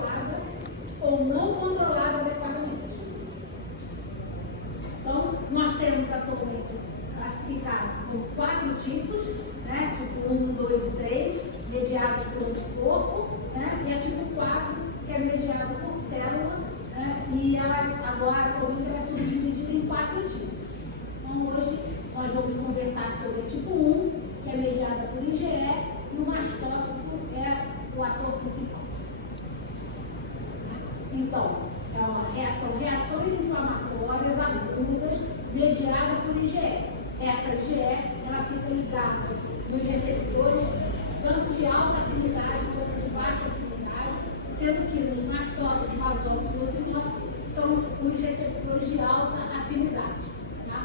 controlada ou não controlada adequadamente. Então, nós temos atualmente classificado por 4 tipos, né? Tipo 1, 2 e 3, mediados por anticorpo, né? E a tipo 4, que é mediada por célula, né? E elas, agora, atualmente, ela é subdividida em 4 tipos. Então, hoje, nós vamos conversar sobre a tipo 1, que é mediada por IgE, e o mastócito é o ator principal. Então, é uma reações inflamatórias agudas mediadas por IgE. Essa IgE, ela fica ligada nos receptores, tanto de alta afinidade quanto de baixa afinidade, sendo que os mastócitos, basófilos e eosinófilos são os receptores de alta afinidade. Tá?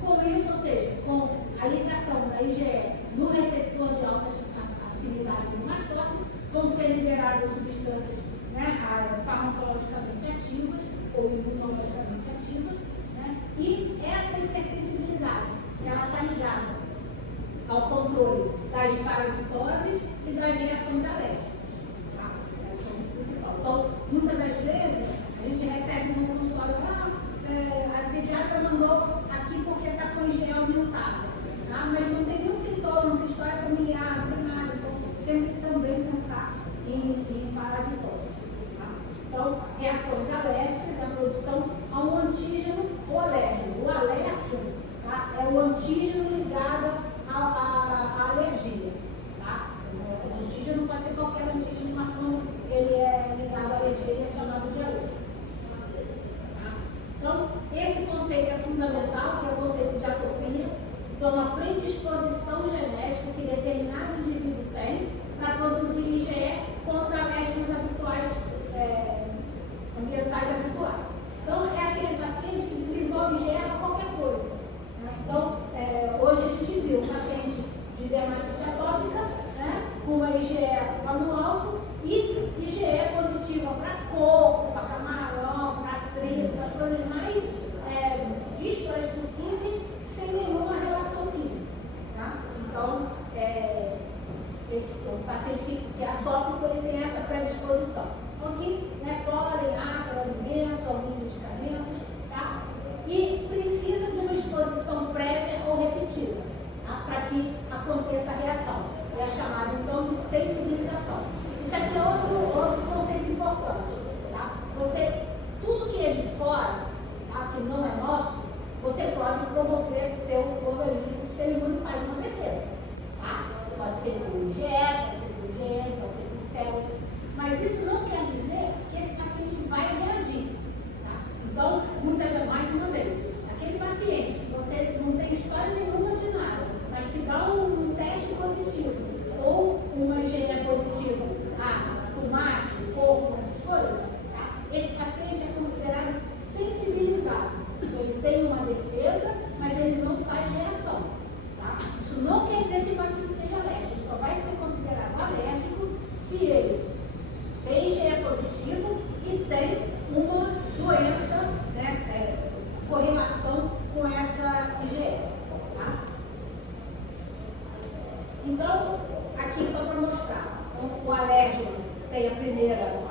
Com isso, ou seja, com a ligação da IgE no receptor de alta afinidade do mastócito, vão ser liberadas substâncias, né, farmacologicamente ativas ou imunologicamente ativas, né, e essa hipersensibilidade, ela está ligada ao controle das parasitoses e das reações alérgicas. Tá? Elas são o principal. Então, muitas das vezes, a gente recebe no consultório, a pediatra mandou aqui porque está com IgE aumentada, tá? Mas não tem nenhum sintoma, não tem história familiar, não tem nada. Então, sempre também pensar em parasitose. Tá? Então, reações alérgicas da produção a um antígeno ou alérgeno. O alérgeno, tá? É o antígeno ligado à alergia. Tá? O antígeno pode ser qualquer antígeno, mas quando ele é ligado à alergia, ele é chamado de alérgeno. Tá? Então, esse conceito é fundamental, que é o conceito de atopia. Então, a predisposição genética que determinado indivíduo tem para produzir IgE contra alérgenos habituais, ambientais habituais. Então, é aquele paciente que desenvolve IgE para qualquer coisa. Né? Então, hoje a gente viu um paciente de dermatite atópica, né, com uma IgE lá no alto e IgE positiva para coco, para camarão, para trigo, para as coisas mais dísparas possíveis, sem nenhuma relação química. Tá? Então, o paciente que é atópico, ele tem essa predisposição. Então, aqui, né, pólen, ácaro, alimentos, alguns medicamentos, tá? E precisa de uma exposição prévia ou repetida, tá? Para que aconteça a reação. É a chamada, então, de sensibilização. Isso aqui é outro conceito importante, tá? Tudo que é de fora, tá, que não é nosso, você pode promover, ter um organismo, o sistema imune faz uma defesa, tá? Pode ser por IgE, pode ser por IgM, pode ser por célula, mas isso não quer dizer que esse paciente vai reagir, tá? Então, mais uma vez, aquele paciente que você não tem história nenhuma de nada, mas que dá um teste positivo ou uma IgE positiva a tomate, coco, essas coisas, tá? Esse paciente é considerado sensibilizado. Então, ele tem uma defesa, mas ele não faz reação. Tá? Isso não quer dizer que o paciente seja alérgico, ele só vai ser considerado alérgico se ele tem IgE positivo e tem uma doença, né, correlação com essa IgE. Tá? Então, aqui só para mostrar, então, o alérgico tem a primeira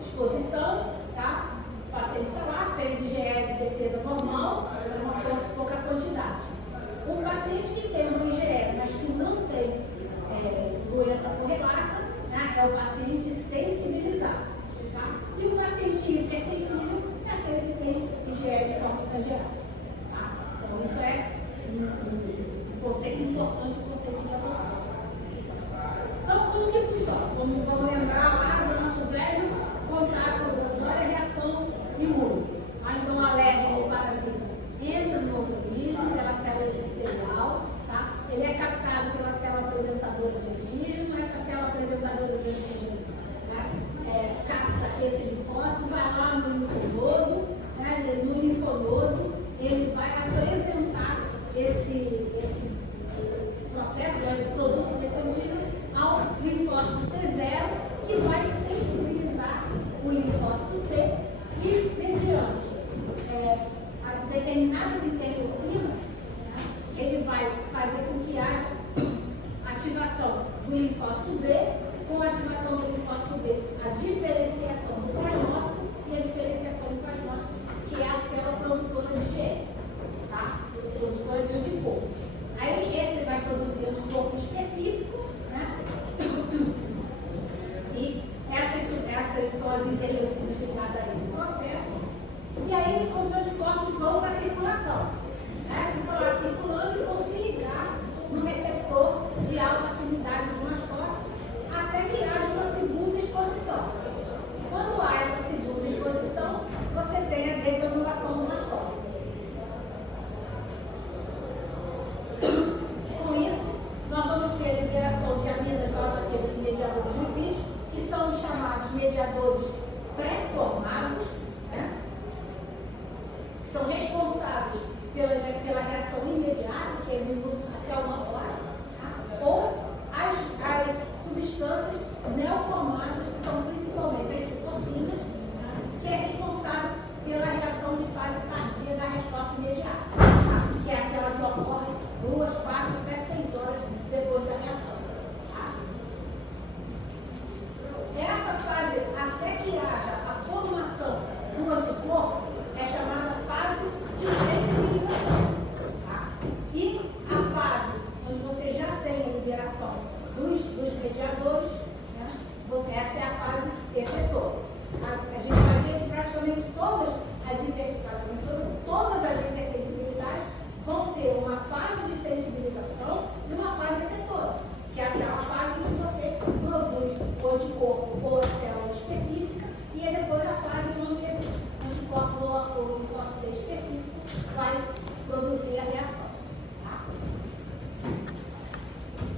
exposição, tá? O paciente está lá, fez IgE de defesa normal, uma pouca quantidade. Um paciente que tem uma IgE, mas que não tem doença correlata, né, é o paciente sensibilizado. Tá? E o paciente hipersensível é aquele que tem IgE de forma exagerada. Tá? Então, isso é um conceito importante, um conceito de aborto. Então, como que funciona? Vamos lembrar lá do nosso velho contato brasileiro, reação imune. Então, o alérgeno, o parasita, entra no organismo, pela célula epitelial, tá? Ele é captado pela célula apresentadora de antígeno, essa célula apresentadora de antígeno, né, capta esse linfócito, vai lá no linfonodo, né, no linfonodo interleucinas ligadas a esse processo, e aí os anticorpos vão para a circulação, né? Ficam lá circulando e vão se ligar no receptor de alta afinidade do mastócito até que haja uma segunda exposição. Quando há essa segunda exposição, você tem a degranulação do mastócito. Com isso, nós vamos ter a liberação de aminas vasoativas e mediadores lipídicos, que são os chamados mediadores pré-formados, né? São responsáveis pela reação imediata, que é minutos até uma hora, tá? Ou as substâncias neoformadas, que são principalmente as citocinas, tá? Que é responsável pela reação de fase tardia da resposta imediata, tá? Que é aquela que ocorre 2, 4 até 6 horas depois da reação. Tá? Essa fase, até que haja a formação do anticorpo, é chamada fase de sensibilização. Tá? E a fase onde você já tem a liberação dos mediadores, né? Essa é a fase efetor. A gente vai ver que praticamente todas as hipersensibilidades vão ter uma fase de sensibilização e uma fase efetora, que é aquela fase em que você produz o anticorpo ou a célula específica, e é depois a fase onde esse anticorpo ou o linfócito específico vai produzir a reação. Tá?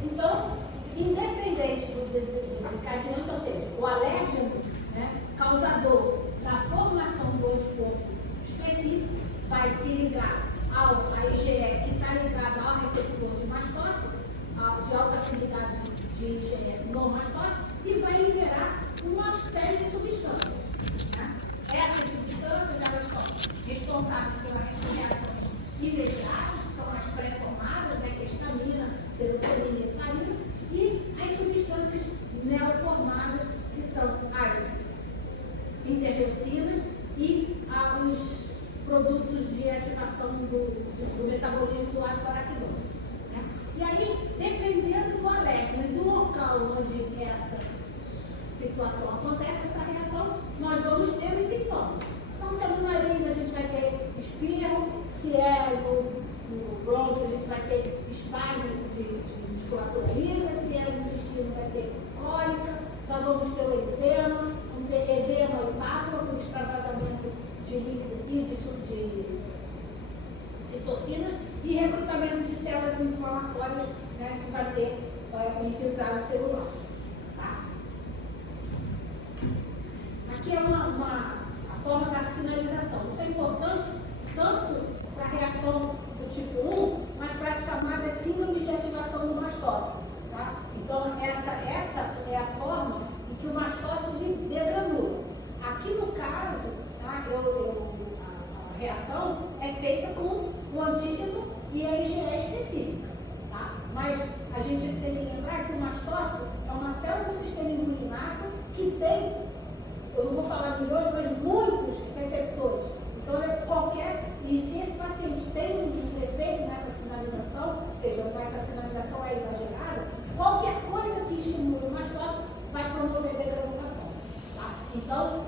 Então, independente do desencadeante, ou seja, o alérgeno, né, causador da formação do anticorpo específico, vai se ligar à IgE que está ligada ao receptor de mastócito, de alta afinidade de IgE no mastócito, e vai liberar uma série de substâncias. Né? Essas substâncias, elas são responsáveis pelas reações imediatas, que são as pré-formadas, né, que é histamina, serotonina e heparina, e as substâncias neoformadas, que são as interleucinas e os produtos de ativação do metabolismo do ácido araquidônico. Né? E aí, dependendo do alérgeno e do local onde essa situação acontece, essa reação, nós vamos ter os sintomas. Então, se é no nariz, a gente vai ter espirro, se é no bronco, a gente vai ter espasmo de musculatura lisa, se é no intestino, vai ter cólica, nós vamos ter o edema, vamos ter edema e pápula, com extravasamento de líquido e de citocinas, e recrutamento de células inflamatórias, né, que vai ter infiltrado celular. Tá? Aqui é a forma da sinalização. Isso é importante tanto para a reação do tipo 1, mas para a chamada síndrome de ativação do mastócito. Tá? Então, essa é a forma em que o mastócito degranula. Aqui no caso, tá, a reação é feita com o antígeno e a IgE específica. Tá? Mas a gente tem que lembrar que o mastócito é uma célula do sistema imune inato que tem, eu não vou falar de hoje, mas muitos receptores. Então, e se esse paciente tem um defeito nessa sinalização, ou seja, essa sinalização é exagerada, qualquer coisa que estimule o mastócito vai promover degranulação. Tá? Então,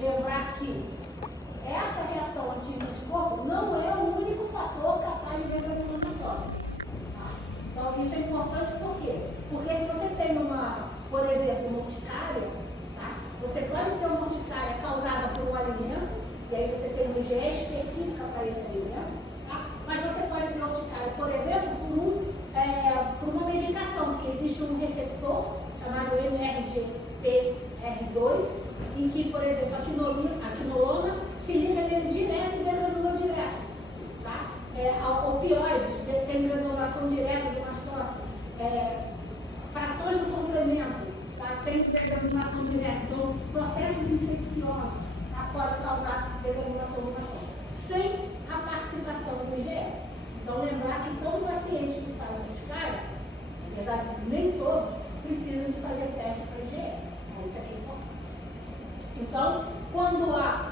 lembrar que essa reação antígeno-anticorpo não é o único fator capaz de degranular o mastócito. Tá? Então, isso é importante por quê? Porque se você tem por exemplo, uma urticária, tá? Você pode ter uma urticária causada por um alimento, e aí você tem uma IgE específica para esse alimento, tá? Mas você pode ter urticária, por exemplo, por uma medicação, que existe um receptor chamado NRGPR2, em que, por exemplo, a quinolona se liga nele direto e degranula direto. Tá? Opioides, tem granulação direta do mastócito. Frações do complemento, tá? Tem degranulação direta. Então, processos infecciosos, tá? Pode causar degranulação do mastócito, sem a participação do IgE. Então, lembrar que todo paciente que faz urticária, apesar de nem todos, precisam de fazer teste para IgE. Isso aqui é importante. Então, quando há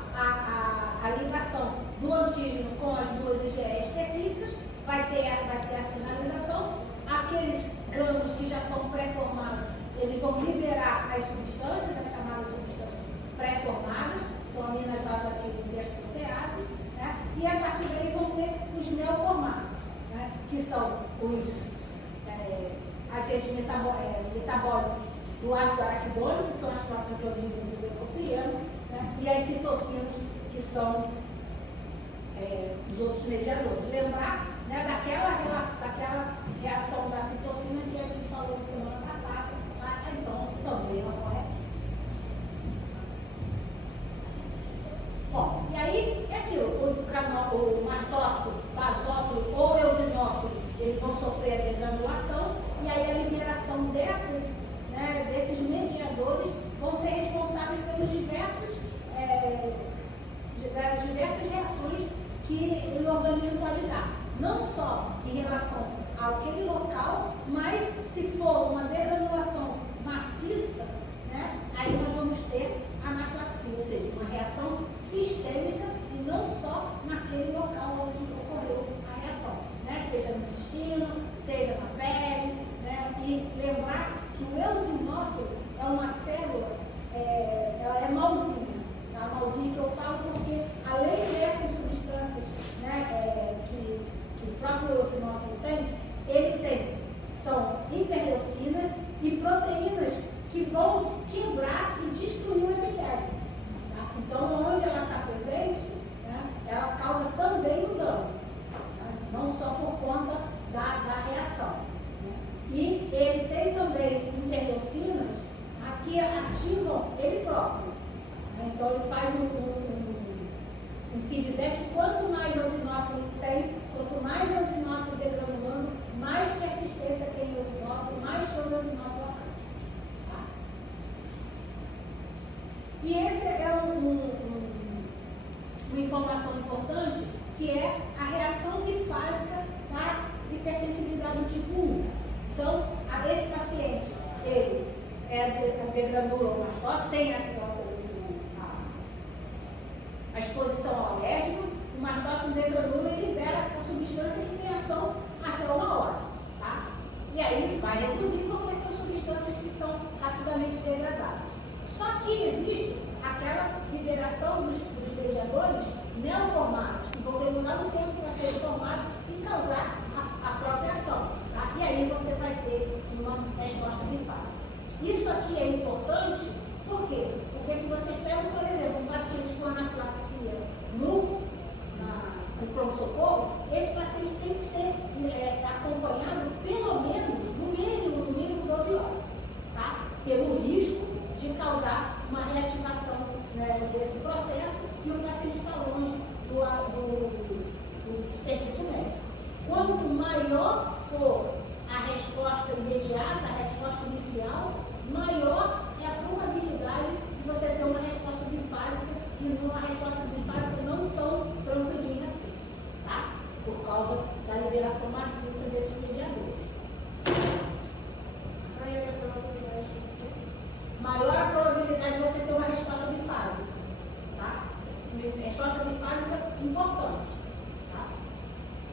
a ligação do antígeno com as duas IgE específicas, vai ter a sinalização. Aqueles grãos que já estão pré-formados, eles vão liberar as substâncias, as chamadas substâncias pré-formadas. metabólicos do ácido araquidônico, que são as prostaglandinas e o leucotrieno, né? E as citocinas, que são os outros mediadores. Lembrar, né, daquela reação da citocina que a gente falou na semana passada, tá? Então também ocorre aqui. Bom, e aí é aquilo, o mastócito, basófilo ou eosinófilo, eles vão sofrer a degranulação, e aí a liberação desses mediadores vão ser responsáveis pelos das diversas reações que o organismo pode dar. Não só em relação àquele local, mas se for uma degranulação maciça, né, aí nós vamos ter anafilaxia, ou seja, uma reação sistêmica e não só naquele local onde ocorreu a reação, né, seja no intestino, seja na pele, né, e lembrar que o eosinófilo é uma célula, ela é malzinha, tá? Malzinha que eu falo porque além dessas substâncias, né, que o próprio eosinófilo são interleucinas e proteínas que vão quebrar e destruir o epitélio. Tá? Então, onde ela está presente, né, ela causa também um dano, tá? Não só por conta da reação. Né? E ele tem também interleucinas que ativam ele próprio. Né? Então, ele faz um feedback. Quanto mais eosinófilo tem, quanto mais eosinófilo degranulando, mais persistência tem eosinófilo, mais show de eosinófilo acaba. Tá? E esse é uma informação importante, que é a reação bifásica da hipersensibilidade do tipo 1. Então, esse paciente, ele degranula o mastócito, tem a exposição ao alérgico, o mastócito degranula e libera a substância que tem ação até 1 hora. Tá? E aí vai reduzir porque são substâncias que são rapidamente degradadas. Só que existe aquela liberação dos mediadores neoformados, que vão demorar um tempo para serem formados e causar a própria ação. Tá? E aí você vai ter uma resposta bifásica. Isso aqui é importante, por quê? Porque se vocês pegam, por exemplo, um paciente com anafilaxia no pronto-socorro, esse paciente tem que ser acompanhado pelo menos, no mínimo 12 horas, tá? Pelo risco de causar uma reativação, né, desse processo, e o paciente está longe do serviço médico. Quanto maior for a resposta imediata, a resposta inicial, maior é a probabilidade de você ter uma resposta bifásica e uma resposta bifásica não tão tranquilinha assim, tá? Por causa da liberação maciça desses mediadores. Maior a probabilidade de você ter uma resposta bifásica, tá? Resposta bifásica importante, tá?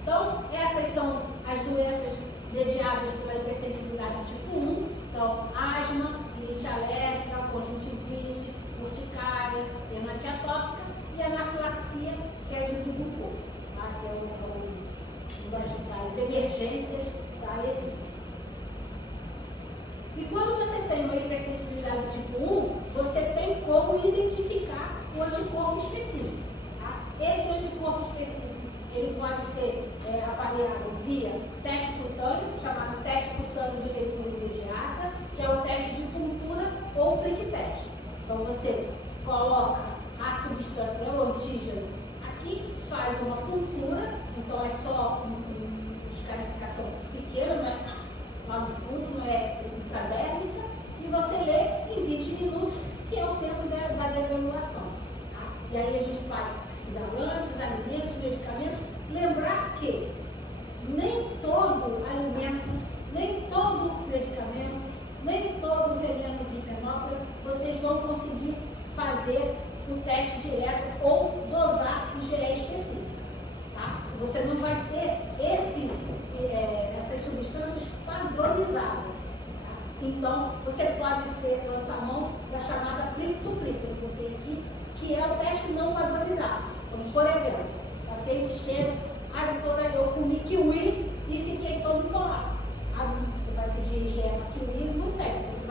Então, essas são as doenças mediadas pela hipersensibilidade tipo 1, então, asma, rinite alérgica, conjuntivite, urticária, dermatite atópica e anafilaxia, que é de tubo corpo, tá? Que é uma das emergências da alergia. E quando você tem uma hipersensibilidade tipo 1, você tem como identificar o anticorpo específico. Tá? Esse anticorpo específico, ele pode ser avaliado via teste cutâneo, chamado teste cutâneo de leitura imediata, que é o teste de cultura ou prick test. Então você coloca a substância, o antígeno, aqui faz uma cultura, então é só uma escarificação pequena, não é lá no fundo, não é intradérmica, e você lê em 20 minutos, que é o tempo da degranulação. Tá? E aí a gente vai hidratantes, alimentos, medicamentos, lembrar que nem todo alimento, nem todo medicamento, nem todo veneno de hipermópila, vocês vão conseguir fazer um teste direto ou dosar IgE específica. Tá? Você não vai ter essas substâncias padronizadas. Tá? Então, você pode lançar mão da chamada prick-to-prick, que eu tenho aqui, que é o teste não padronizado. Então, por exemplo, o paciente chega, doutora, eu comi kiwi e fiquei todo embolado. Você vai pedir IgE para kiwi? Não tem. Você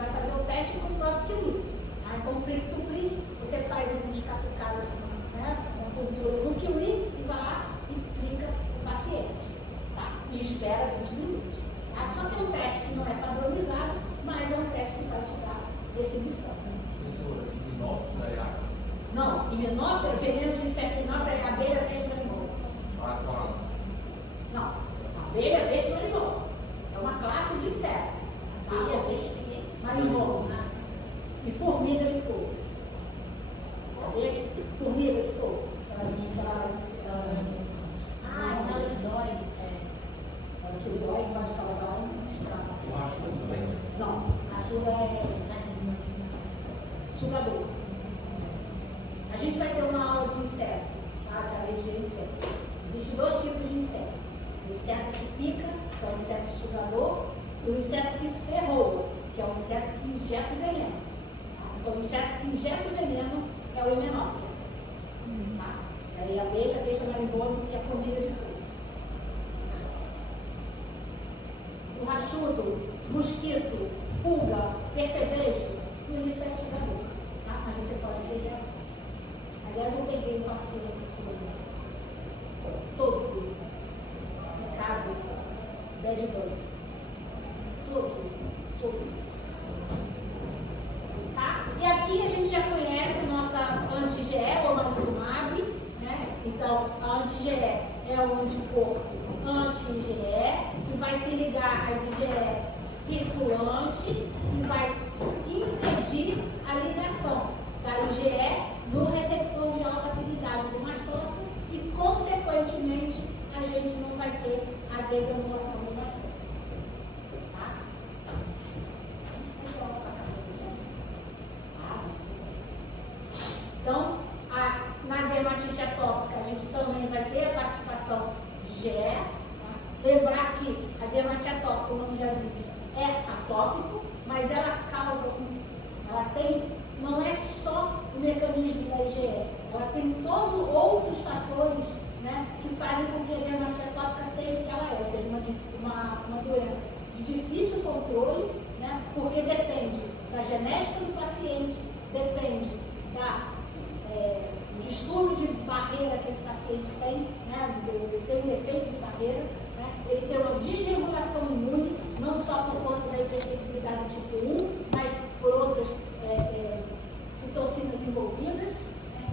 teste com o próprio kiwi. Tá? Então, clique-to-clique, você faz alguns catucados assim, né? Uma cultura no kiwi e vai lá e clica o paciente. Tá? E espera 20 minutos. Tá? Só que é um teste que não é padronizado, mas é um teste que vai te dar definição. Professora, Himenóptera é a... Não, Himenóptera, veneno de inseto Himenóptera é abelha verde marimbondo. Ah, claro. Não, abelha verde marimbondo. É uma classe de inseto. Abelha verde marimbondo. E formiga de fogo. Abelha, formiga de fogo. Aquela que dói. Ela que dói pode causar um estrago. O rachudo também, né? Não, ajuda é sugador. A gente vai ter uma aula de inseto, tá? De alergia a inseto. Existem dois tipos de inseto. O inseto que pica, que é o inseto sugador, e o inseto que ferroa, que é o inseto que injeta o veneno. Tá? Então, o inseto que injeta o veneno é o himenóptero. Tá? Aí a abelha, veja marimbondo e a formiga de fogo. O rachudo, mosquito, pulga, percevejo, tudo isso é sugador. Tá? Mas você pode ter reação. Aliás, eu peguei um paciente todo picado, bad bugs. Todo. Tá? E aqui a gente já conhece a nossa anti-GE, ou omalizumab, né? Então, a anti-GE é o anticorpo anti-IgE, que vai se ligar às IgE circulante e vai impedir a ligação da IgE no receptor de alta afinidade do mastócito e, consequentemente, a gente não vai ter a degranulação do mastócito. Tá? Então, na dermatite atópica, a gente também vai ter a participação de IgE. Tá? Lembrar que a dermatite atópica, como o nome já disse, é atópico, mas ela causa, ela tem, não é só o mecanismo da IgE, ela tem todos outros fatores, né, que fazem com que a dermatite atópica seja o que ela é, ou seja, uma doença de difícil controle, né, porque depende da genética do paciente, depende do distúrbio de barreira que esse paciente tem, né, tem um efeito de barreira, né, ele tem uma desregulação imune, não só por conta da hipersensibilidade tipo 1, mas por outras citocinas envolvidas.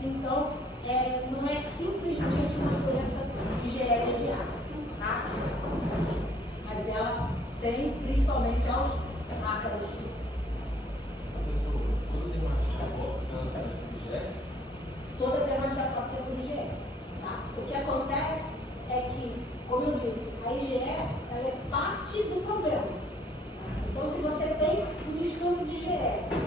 Então, não é simplesmente uma doença IgE mediada, tá? Mas ela tem principalmente aos ácaros. Professor, toda dermatite atópica é IgE? Toda dermatite atópica é por IgE, tá? O que acontece é que, como eu disse, a IgE ela é parte do problema. Então, se você tem um distúrbio de IgE,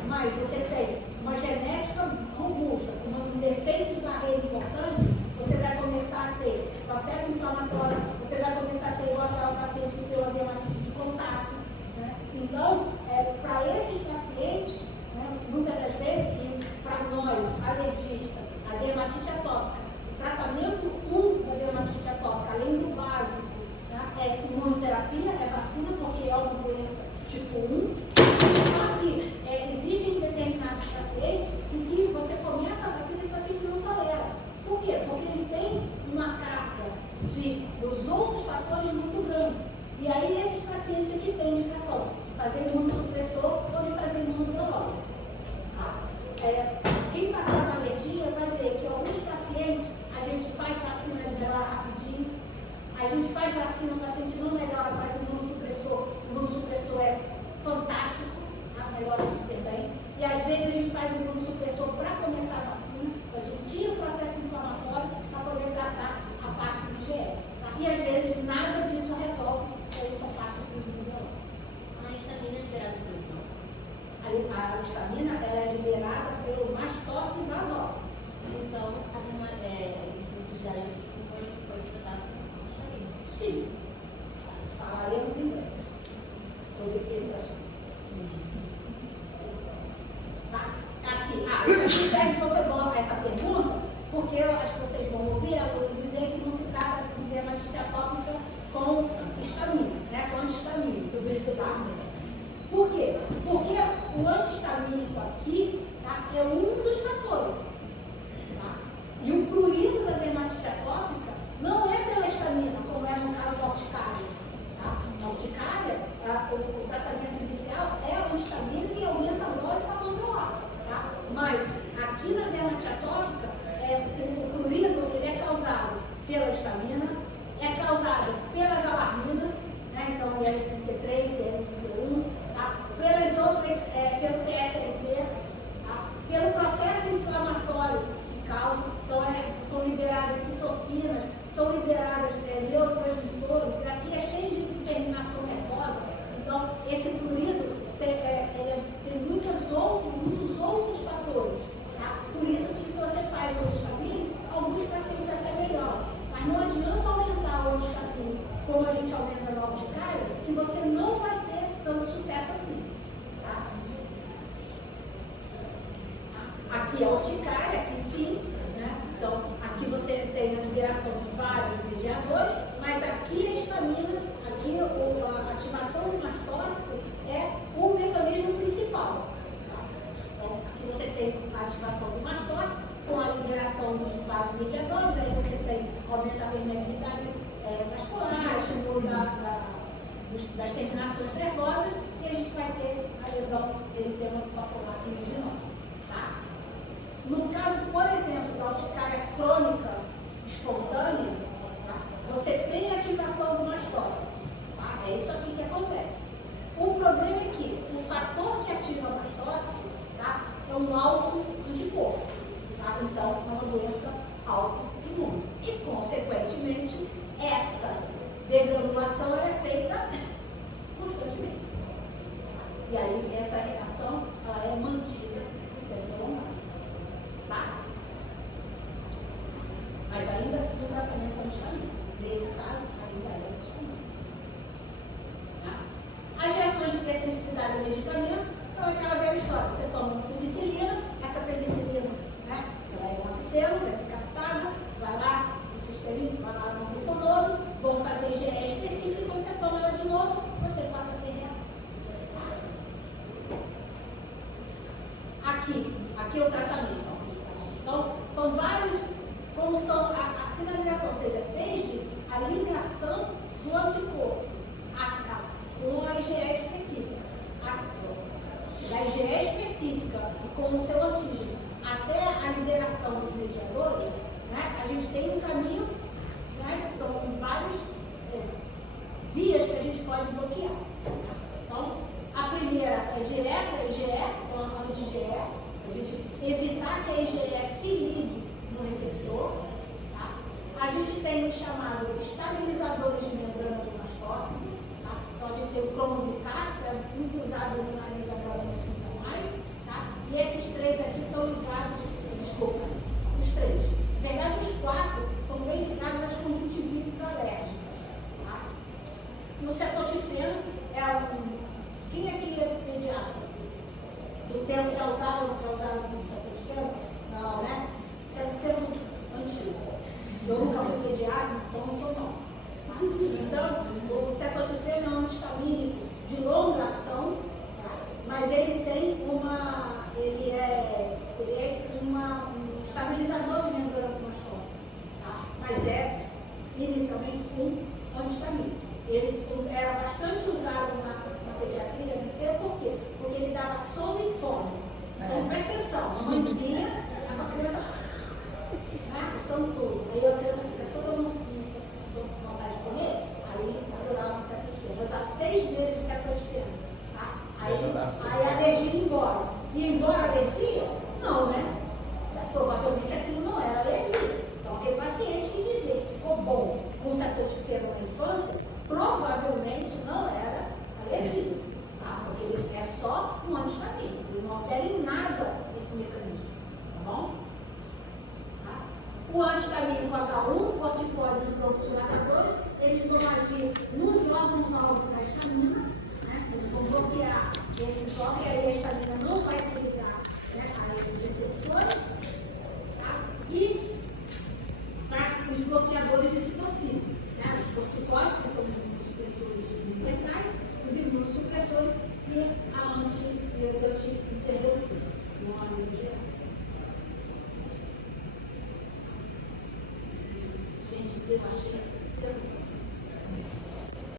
mas você tem uma genética robusta, um defeito de barreira importante, você vai começar a ter processo inflamatório, você vai começar a ter aquela paciente que tem uma dermatite de contato. Né? Então, para esses pacientes, né, muitas das vezes, e para nós, alergistas, a dermatite atópica, o tratamento da dermatite atópica, além do básico, tá, é imunoterapia, é vacina, porque é uma doença tipo 1, só que existem determinados pacientes em que você começa a vacina e o paciente não tolera. Por quê? Porque ele tem uma carga dos outros fatores muito grande. E aí esses pacientes aqui têm indicação de fazer imunossupressor ou de fazer imunobiológico. Tá? Quem passar na alergia vai ver que alguns pacientes a gente faz vacina liberar rapidinho, a gente faz vacina, o paciente não melhora, faz imunossupressor, o imunossupressor é fantástico, tá? Melhora super bem. E às vezes a gente faz imunossupressor para começar a vacina, a gente tira o processo inflamatório para poder tratar a parte do IgE. Tá? E às vezes nada disso resolve, isso é parte do imunobiológico. A histamina é liberada por isso, não? A histamina ela é liberada pelo mastócito e basófilo. Então, a necessidade de pode tratar com histamina. Sim. Falaremos em breve sobre esse assunto. Tá? Aqui. Isso serve então foi bom essa pergunta, porque eu acho que vocês vão ouvir a Lu dizer que não se trata de dermatite atópica com histamina, né? Com histamina, publicidade. Por quê? Porque o antihistamínico aqui, tá, é um dos fatores. Tá? E o prurido da dermatite atópica não é pela histamina, como é no caso da urticária. Tá? Na urticária, o tratamento inicial é o histamínico e aumenta a dose para controlar. Tá? Mas aqui na dermatite atópica, o prurido ele é causado pela histamina, é causado pelas alarminas, né? Então IL-33, IL-31, tá? Pelas outras, pelo TSLP, tá? Pelo processo inflamatório que causa, então são liberadas citocinas, são liberadas neurotransmissores, aqui é cheio de terminação nervosa, então esse prurido tem muitos outros fatores, tá? Por isso que se você faz o histamínico, alguns pacientes até melhoram, mas não adianta aumentar o histamínico como a gente aumenta na urticária, que você não vai ter tanto sucesso assim. Tá? Aqui é a urticária, aqui sim, né? Então aqui você tem a liberação de vários mediadores, mas aqui a histamina, aqui a ativação do mastócito é o mecanismo principal. Tá? Então aqui você tem a ativação do mastócito com a liberação dos vasomediadores, aí você tem aumento da permeabilidade vascular, estímulo das terminações nervosas, e a gente vai ter a lesão eritema papular quimiginosa. Tá? No caso, por exemplo, da urticária crônica espontânea, tá? Você tem ativação do mastócito. Tá? É isso aqui que acontece. O problema é que o fator que ativa o mastócito, tá, é um alto anticorpo. Tá? Então, é uma doença autoimune. E, consequentemente, essa degranulação é feita constantemente. E aí, essa reação ela é mantida o tempo prolongado. Tá? Mas ainda assim, o tratamento é histamínico. Nesse caso, ainda é histamínico. Tá? As reações de hipersensibilidade ao medicamento são aquela velha história. Você toma uma penicilina, essa penicilina, né, ela é uma pílula, vai ser captada, vai lá no sistema, vai lá no linfonodo, vão fazer IgE específico, e quando você toma ela de novo, você passa a ter reação. Aqui é o tratamento. Então, são vários, como são a sinalização, ou seja, desde a ligação do anticorpo com a IgE específica, da IgE específica e com o seu antígeno, até a liberação dos mediadores, né, a gente tem um caminho, né, são várias vias que a gente pode bloquear. Né? Então, a primeira é direta, a IgE, então a anti-IgE, a gente evitar que a IgE se ligue no receptor. Tá? A gente tem o chamado estabilizadores de membrana do mastócito. Tá? Então, a gente tem o cromobicato, que é muito usado no nariz agora nos sintomas. Tá? E esses três aqui estão ligados, desculpa, os três. Na verdade, os quatro estão bem ligados às conjuntivites alérgicas. Tá? E o cetotifeno é um. Quem aqui é pediatra? Do tempo já usaram o cetotifeno? Não, né? Cetotifeno antigo. Eu nunca fui pediatra, então não sou não. Tá? Então, o cetotifeno é um antihistamínico de longa ação, tá? Mas ele tem um estabilizador de membrana do mastócito, tá? Mas é inicialmente um antihistamínico. Ele era bastante usado na pediatria, por quê? Porque ele dava sono e fome. Então, presta atenção, a mãezinha, a criança, são tudo. Aí a criança fica toda mansinha, com vontade de comer, aí adorava uma cetotifeno. Usava 6 meses de cetotifeno, tá? Aí a alergia ia embora. Ia embora a alergia? Não, né? Provavelmente aquilo não era alergia. Então, aquele paciente que dizia que ficou bom com cetotifeno na infância, provavelmente não era alergia, tá? Porque ele é só um antihistamínico, ele não altera em nada esse mecanismo, tá bom? Tá? O antihistamínico H1, corticóides e broncodilatadores, eles vão agir nos órgãos-alvo da histamina, né? Eles vão bloquear esses órgãos, e aí a histamina não vai se ligar, né, a esses receptores, tá? E os bloqueadores de citocina, né? Os corticóides, que são os imunossupressores universais, os imunossupressores e a anti-lesotila gente deu a terceira